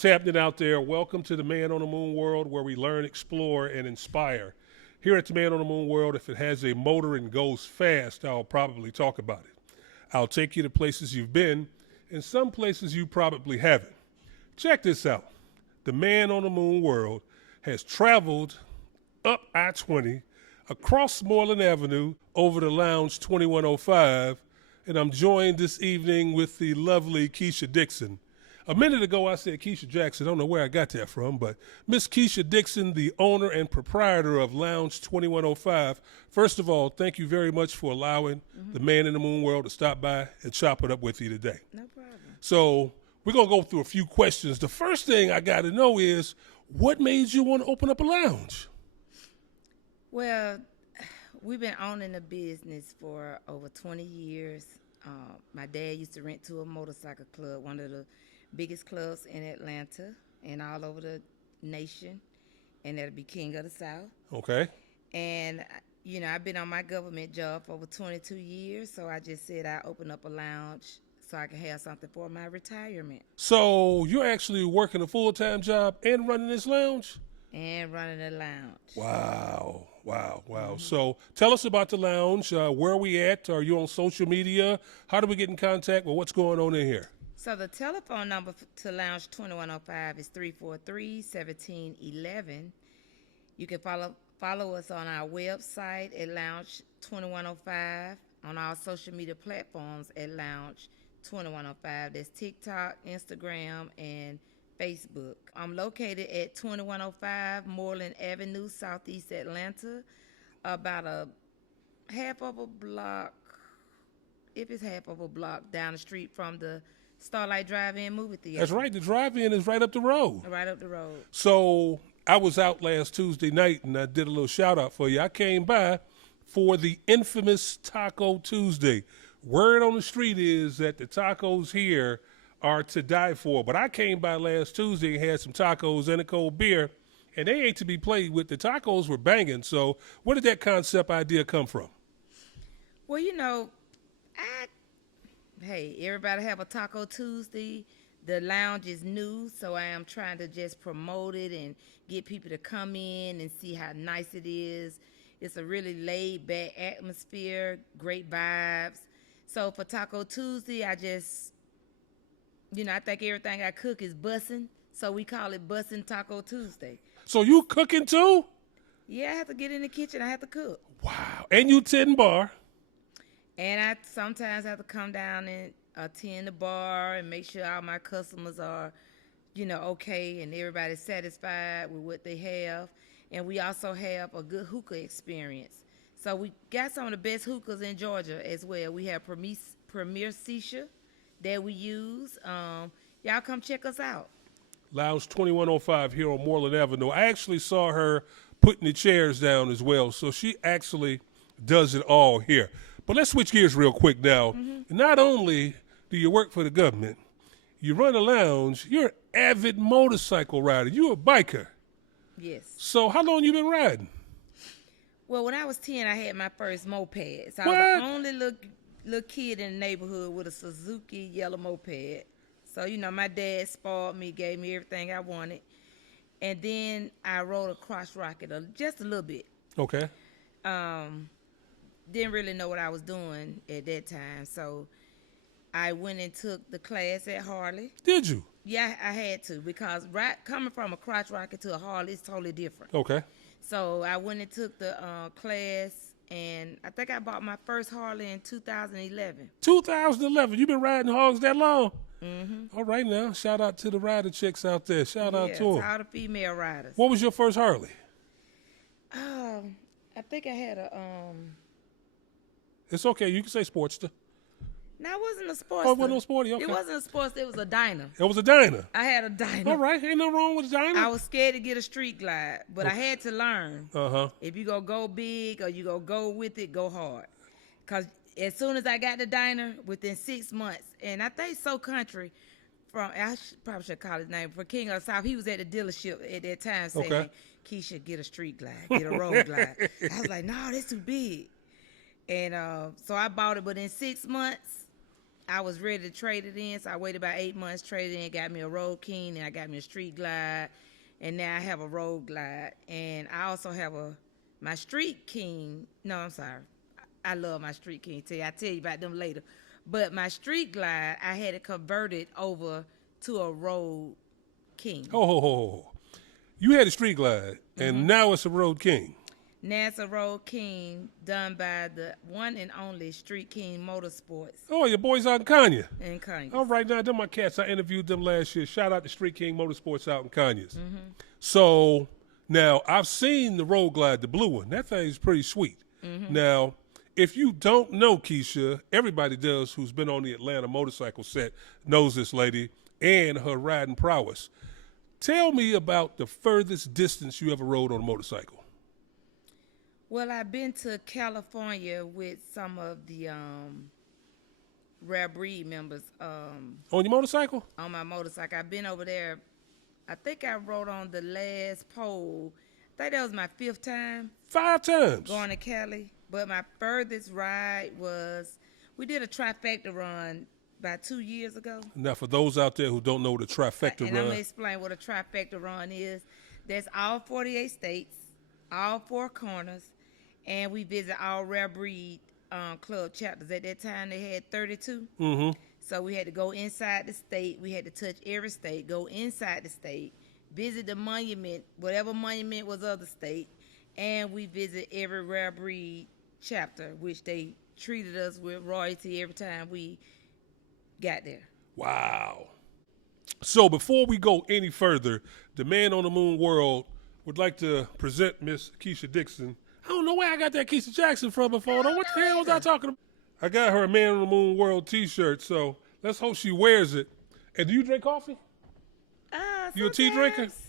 What's happening out there? Welcome to the Man on the Moon World, where we learn, explore, and inspire. Here at the Man on the Moon World, if it has a motor and goes fast, I'll probably talk about it. I'll take you to places you've been and some places you probably haven't. Check this out. The Man on the Moon World has traveled up I-20, across Moreland Avenue, over to Lounge 2105, and I'm joined this evening with the lovely Keisha Dixon. A minute ago, I said Keisha Jackson. I don't know where I got that from, but Miss Keisha Dixon, the owner and proprietor of Lounge 2105. First of all, thank you very much for allowing the Man in the Moon World to stop by and chop it up with you today. No problem. So we're going to go through a few questions. The first thing I got to know is, what made you want to open up a lounge? Well, we've been owning a business for over 20 years. My dad used to rent to a motorcycle club, one of the biggest clubs in Atlanta and all over the nation, and that'll be King of the South. Okay. And, you know, I've been on my government job for over 22 years, so I just said I'd open up a lounge so I can have something for my retirement. So you're actually working a full-time job and running this lounge? And running a lounge. Wow. So tell us about the lounge. Where are we at? Are you on social media? How do we get in contact with what's going on in here? So the telephone number to Lounge 2105 is 343-1711. You can follow us on our website at Lounge 2105, on our social media platforms at Lounge 2105. That's TikTok, Instagram, and Facebook. I'm located at 2105 Moreland Avenue, Southeast Atlanta, about a half of a block, if it's half of a block, down the street from the Starlight Drive-In movie theater. That's right. The drive-in is right up the road. Right up the road. So I was out last Tuesday night, and I did a little shout-out for you. I came by for the infamous Taco Tuesday. Word on the street is that the tacos here are to die for. But I came by last Tuesday and had some tacos and a cold beer, and they ain't to be played with. The tacos were banging. So where did that concept idea come from? Well, you know, hey, everybody have a Taco Tuesday. The lounge is new, so I am trying to just promote it and get people to come in and see how nice it is. It's a really laid-back atmosphere, great vibes. So for Taco Tuesday, I just, you know, I think everything I cook is bussin', so we call it Bussin' Taco Tuesday. So you cooking too? Yeah, I have to get in the kitchen. I have to cook. Wow. And you tend bar. And I sometimes have to come down and attend the bar and make sure all my customers are, you know, okay and everybody's satisfied with what they have. And we also have a good hookah experience. So we got some of the best hookahs in Georgia as well. We have Premier Sisha that we use. Y'all come check us out. Lounge 2105 here on Moreland Avenue. I actually saw her putting the chairs down as well, so she actually does it all here. But let's switch gears real quick now. Not only do you work for the government, you run a lounge, you're an avid motorcycle rider. You're a biker. Yes. So how long you been riding? Well, when I was 10, I had my first moped. So I What? was the only little kid in the neighborhood with a Suzuki yellow moped. So, you know, my dad spoiled me, gave me everything I wanted. And then I rode a cross rocket just a little bit. Okay. Didn't really know what I was doing at that time. So I went and took the class at Harley. Did you? Yeah, I had to because coming from a crotch rocket to a Harley is totally different. Okay. So I went and took the class, and I think I bought my first Harley in 2011. 2011. You been riding hogs that long? Mm-hmm. All right now. Shout out to the rider chicks out there. Shout out to them. all the female riders. What was your first Harley? I think I had a It's okay. You can say Sportster. No, it wasn't a sports. Oh, it wasn't no sporty. Okay. It wasn't a sports. It was a diner. It was a diner. I had a diner. All right. Ain't nothing wrong with a diner. I was scared to get a street glide, but I had to learn. Uh-huh. If you go big or you go with it, go hard. Because as soon as I got the diner, within 6 months, and I think So Country, probably should call his name, for King of the South, he was at the dealership at that time saying, Okay. Keisha, get a street glide, get a road glide. I was like, no, that's too big. And so I bought it, but in 6 months, I was ready to trade it in, so I waited about 8 months, traded in, got me a Road King, and I got me a Street Glide, and now I have a Road Glide, and I also have my Street King. No, I'm sorry, I love my Street King. I'll tell you about them later. But my Street Glide, I had it converted over to a Road King. Oh, you had a Street Glide, and now it's a Road King. Now it's a Road King done by the one and only Street King Motorsports Oh, your boys out in Kanye. in Conyers. All right, now, them my cats. I interviewed them last year. Shout out to Street King Motorsports out in Conyers. So, now, I've seen the Road Glide, the blue one. That thing's pretty sweet. Now, if you don't know Keisha, everybody does who's been on the Atlanta motorcycle set knows this lady and her riding prowess. Tell me about the furthest distance you ever rode on a motorcycle. Well, I've been to California with some of the Rare Breed members On your motorcycle? on my motorcycle. I've been over there. I think I rode on the last pole. I think that was my 5th time 5 times. going to Cali. But my furthest ride was, we did a trifecta run about 2 years ago. Now, for those out there who don't know what a trifecta And I'm run, going to explain what a trifecta run is. That's all 48 states, all 4 corners, and we visit all Rare Breed club chapters. At that time, they had 32. So we had to go inside the state. We had to touch every state, go inside the state, visit the monument, whatever monument was of the state, and we visit every Rare Breed chapter, which they treated us with royalty every time we got there. wow. So before we go any further, the Man on the Moon World would like to present Miss Keisha Dixon. I don't know where I got that Keisha Jackson from before, though. What the hell was I talking about? I got her a Man on the Moon World t-shirt, so let's hope she wears it. And do you drink coffee? You a tea drinker? Sometimes.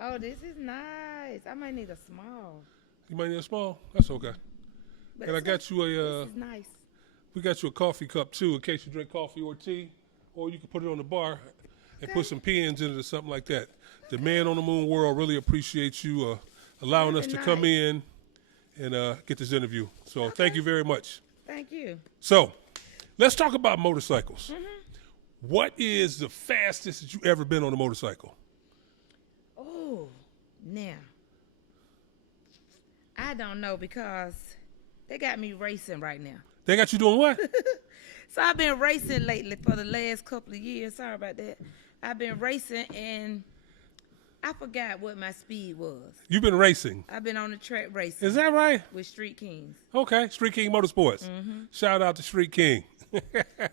Oh, this is nice. I might need a small. You might need a small? That's okay. But And I got you this is nice. we got you a coffee cup too, in case you drink coffee or tea, or you can put it on the bar and put some pens in it or something like that. The Man on the Moon World really appreciates you allowing us to come in and get this interview. So thank you very much. Thank you. So let's talk about motorcycles. What is the fastest that you ever been on a motorcycle? Oh, now. I don't know because they got me racing right now. They got you doing what? So I've been racing lately for the last couple of years. Sorry about that. I've been racing and I forgot what my speed was. You've been racing. I've been on the track racing Is that right? with Street Kings. Okay, Street King Motorsports. Shout out to Street King.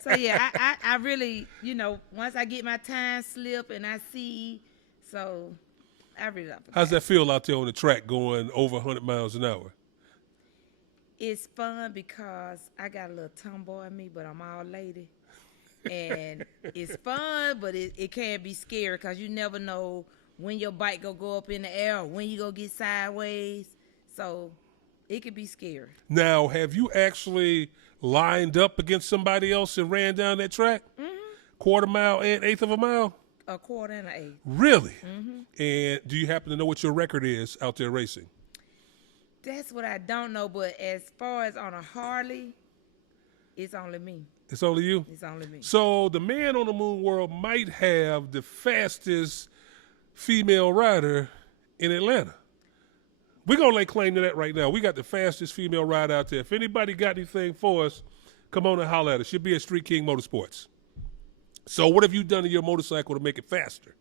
So yeah, I really, once I get my time slip and I see, so I really don't forget. How's that feel out there on the track going over 100 miles an hour? It's fun because I got a little tomboy in me, but I'm all lady. And it's fun, but it can be scary because you never know when your bike gonna go up in the air or when you gonna get sideways. So it could be scary. Now, have you actually lined up against somebody else and ran down that track? Quarter mile and eighth of a mile? A quarter and an eighth. Really? And do you happen to know what your record is out there racing? That's what I don't know, but as far as on a Harley, it's only me. It's only you? It's only me. So the Man on the Moon World might have the fastest female rider in Atlanta. We're going to lay claim to that right now. We got the fastest female rider out there. If anybody got anything for us, come on and holler at us. She'll be at Street King Motorsports. So what have you done to your motorcycle to make it faster?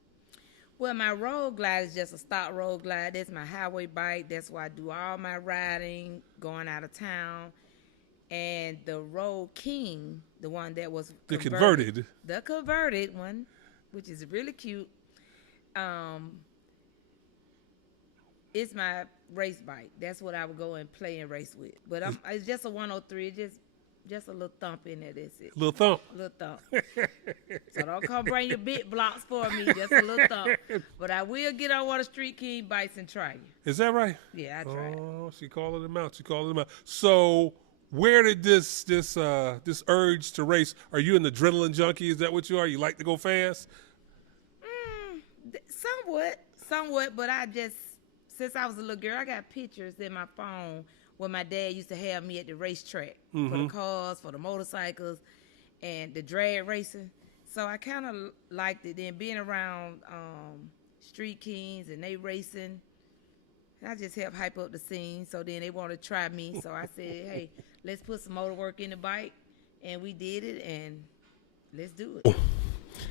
Well, my road glide is just a stock road glide. That's my highway bike. That's where I do all my riding, going out of town. And the Road King, the one that was Converted. The converted one, which is really cute, it's my race bike. That's what I would go and play and race with. But it's just a 103. It's just a little thump in there. That's it. Little thump. A little thump. So don't come bring your big blocks for me. Just a little thump. But I will get on one of Street King bikes and try you. Is that right? Yeah, I tried. Oh, she calling them out. She calling them out. So where did this urge to race? Are you an adrenaline junkie? Is that what you are? You like to go fast? Somewhat. But I just, since I was a little girl, I got pictures in my phone where my dad used to have me at the racetrack for the cars, for the motorcycles. and the drag racing. So I kind of liked it. Then being around Street Kings and they racing, I just helped hype up the scene. So then they wanted to try me. So I said, hey, let's put some motor work in the bike. And we did it, and let's do it.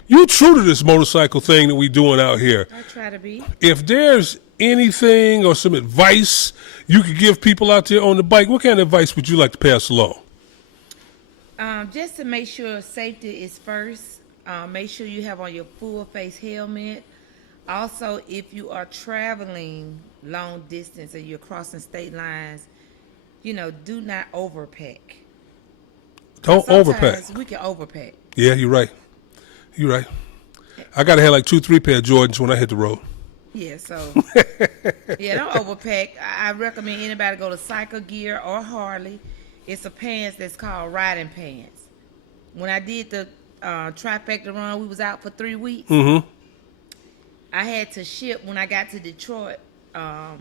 You true to this motorcycle thing that we doing out here. I try to be. If there's anything or some advice you could give people out there on the bike, what kind of advice would you like to pass along? Just to make sure safety is first. Make sure you have on your full face helmet. Also, if you are traveling long distance and you're crossing state lines, do not overpack. Don't Sometimes overpack. we can overpack. Yeah, you're right. You're right. I got to have like 2-3 pair of Jordans when I hit the road. Yeah, so don't overpack. I recommend anybody go to Cycle Gear or Harley. It's a pants that's called riding pants. When I did the trifecta run, we was out for 3 weeks. Mm-hmm. I had to ship when I got to Detroit. One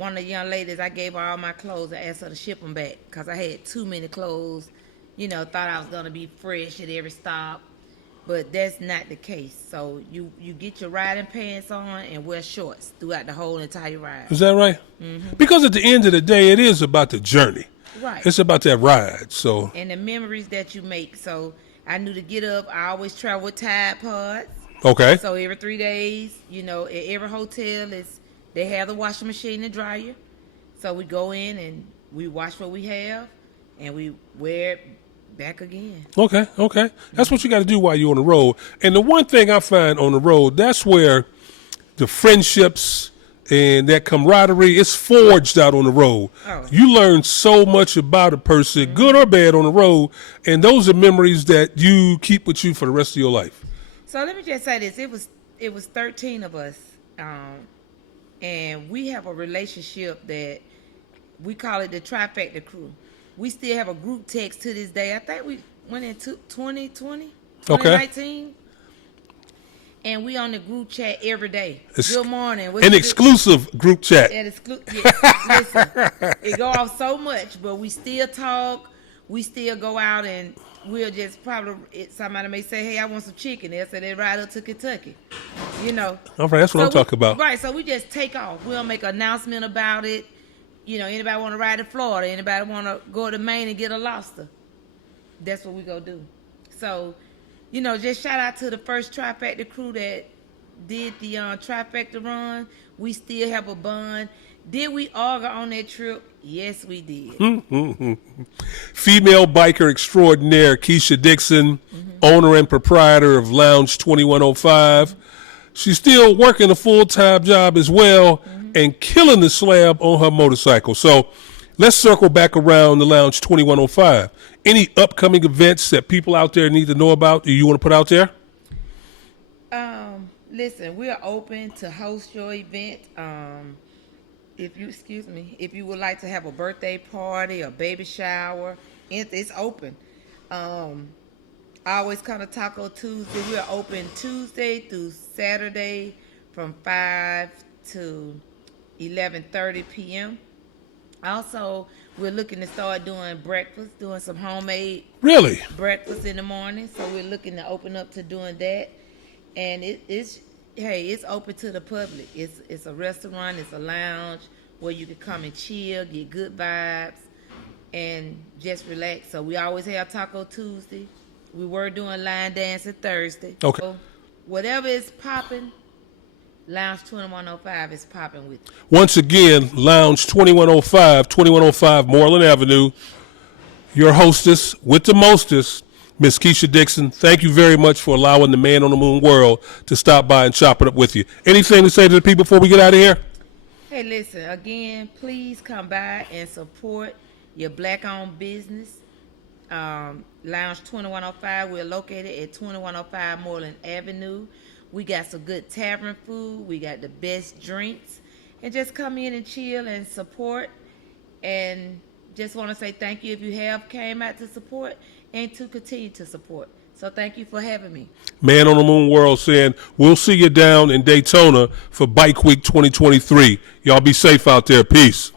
of the young ladies, I gave her all my clothes and asked her to ship them back because I had too many clothes. Thought I was gonna be fresh at every stop, but that's not the case. So you get your riding pants on and wear shorts throughout the whole entire ride. Is that right? Mm-hmm. Because at the end of the day, it is about the journey. Right. It's about that ride. So and the memories that you make. So I knew to get up. I always travel with Tide Pods. okay. So every 3 days, at every hotel they have the washing machine and dryer. So we go in and we wash what we have and we wear it back again. Okay. That's what you got to do while you're on the road. And the one thing I find on the road, that's where the friendships and that camaraderie is forged out on the road. Oh. You learn so much about a person, good or bad, on the road, and those are memories that you keep with you for the rest of your life. So let me just say this: it was 13 of us, and we have a relationship that we call it the Trifecta Crew. We still have a group text to this day. I think we went into 2020, 2019. And we on the group chat every day. Good morning. An exclusive group chat. Yes, listen, it go off so much, but we still talk. We still go out and we'll just probably, somebody may say, hey, I want some chicken. They'll say they ride up to Kentucky. All right, that's what I'm talking about. Right, so we just take off. We don't make an announcement about it. Anybody want to ride to Florida? Anybody want to go to Maine and get a lobster? That's what we go do. So, just shout out to the first Trifecta crew that did the Trifecta run. We still have a bond. Did we argue on that trip? Yes, we did. Female biker extraordinaire Keisha Dixon, owner and proprietor of Lounge 2105. She's still working a full-time job as well and killing the slab on her motorcycle. So let's circle back around the Lounge 2105. Any upcoming events that people out there need to know about that you want to put out there? Listen, we are open to host your event. If you would like to have a birthday party, a baby shower, it's open. I always come to Taco Tuesday. We are open Tuesday through Saturday from 5 to 11:30 p.m. Also, we're looking to start doing breakfast, doing some homemade breakfast in the morning. So we're looking to open up to doing that. And it's open to the public. It's a restaurant, it's a lounge where you can come and chill, get good vibes, and just relax. So we always have Taco Tuesday. We were doing line dancing Thursday. Okay. So whatever is popping, Lounge 2105 is popping with you. Once again, Lounge 2105 Moreland Avenue. Your hostess with the mostest, Miss Keisha Dixon. Thank you very much for allowing the Man on the Moon World to stop by and chop it up with you. Anything to say to the people before we get out of here? Hey, listen, again, please come by and support your black-owned business. Lounge 2105, we're located at 2105 Moreland Avenue. We got some good tavern food. We got the best drinks. And just come in and chill and support. And just want to say thank you if you have came out to support and to continue to support. So thank you for having me. Man on the Moon World saying, we'll see you down in Daytona for Bike Week 2023. Y'all be safe out there. Peace.